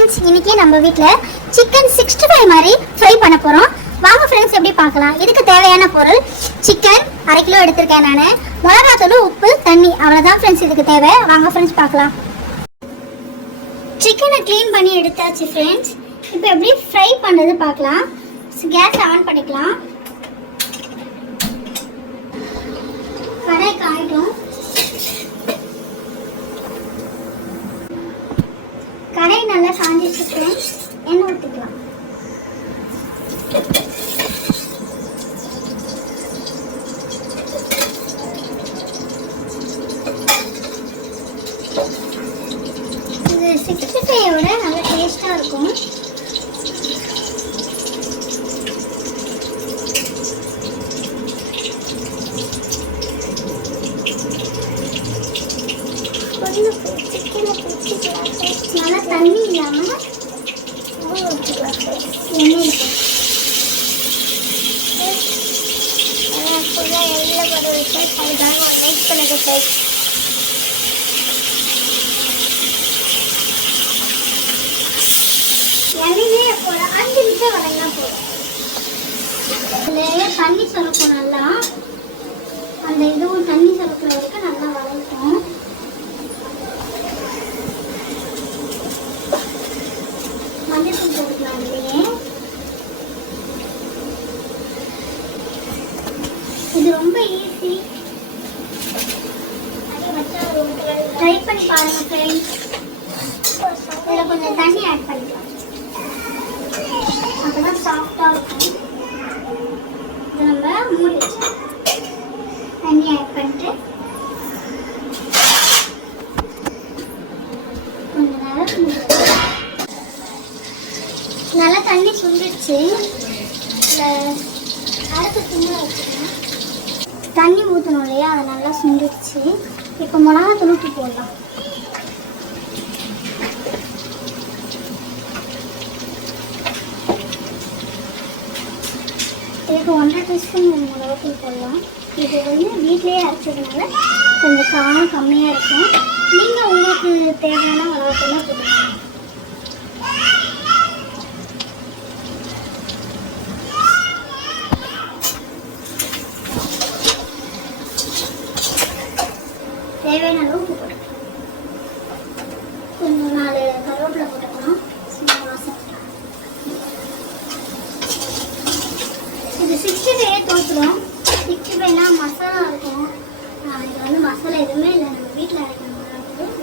Friends, இன்னைக்கு நம்ம வீட்டில் சிக்கன் 65 மாதிரி ஃப்ரை பண்ண போகிறோம். வாங்க ஃப்ரெண்ட்ஸ், எப்படி பார்க்கலாம். இதுக்கு தேவையான பொருள் சிக்கன் 1/2 கிலோ எடுத்திருக்கேன் நான். மிளகாத்தூள், உப்பு, தண்ணி, அவ்வளோதான் ஃப்ரெண்ட்ஸ் இதுக்கு தேவை. வாங்க ஃப்ரெண்ட்ஸ் பார்க்கலாம். சிக்கனை க்ளீன் பண்ணி எடுத்தாச்சு ஃப்ரெண்ட்ஸ். இப்போ எப்படி ஃப்ரை பண்ணுறது பார்க்கலாம். கேஸ் ஆன் பண்ணிக்கலாம். கடாய் காயிட்டும். கடாய் நல்லா காஞ்சிச்சு ஃப்ரெண்ட்ஸ். எண்ணெய் ஊற்றிக்கலாம். இது 65 நல்லா டேஸ்டாக இருக்கும். நல்லா தண்ணி இல்லாமல் எண்ணெய் ஃபுல்லாக எண்ணெய் போட வச்சு அதுக்காக ஒரு லைக் பண்ணுங்க சார். எண்ணெயே ஒரு 5 நிமிஷம் வதங்கினா போதும். அதில் தண்ணி சுரக்கும். நல்லா அந்த இதுவும் தண்ணி சுரக்கிற வரைக்கும் நல்லா வதக்கும். மஞ்சள் போட்டுக்கலாம். அதுலேயே இது ரொம்ப ஈஸி. ட்ரை பண்ணி பாருங்க ஃப்ரெண்ட்ஸ். இதில் கொஞ்சம் தண்ணி ஆட் பண்ணிக்கலாம். அப்போ தான் சாஃப்டாக இருக்கும். இது நம்ம மூடி வச்சோம். தண்ணி ஆட் பண்ணிட்டு கொஞ்ச நேரம் நல்லா தண்ணி சுண்டிடுச்சு. அடுப்பு சின்ன வச்சுக்கணும். தண்ணி ஊற்றணும் இல்லையா, அதை நல்லா சுண்டிடுச்சு. இப்போ மிளகா தூள் போடலாம். இதுக்கு 1.5 டீஸ்பூன் மிளகாத்தூள் போடலாம். இது வீட்டிலேயே அரைச்சதுனால கொஞ்சம் காரம் கம்மியாக இருக்கும். நீங்கள் உங்களுக்கு தேவையான மிளகாத்தூளாக போட்டுக்கலாம். தேவையான அளவுக்கு போட்டுக்கலாம். கொஞ்சம் 4 கருவேப்பிலை போட்டுக்கலாம். இது 65 தோற்றுடும். 65னா மசாலா இருக்கும். இது மசாலா எதுவுமே இல்லை, நம்ம வீட்டில் அரைக்கிற மிளகாத்தூள்.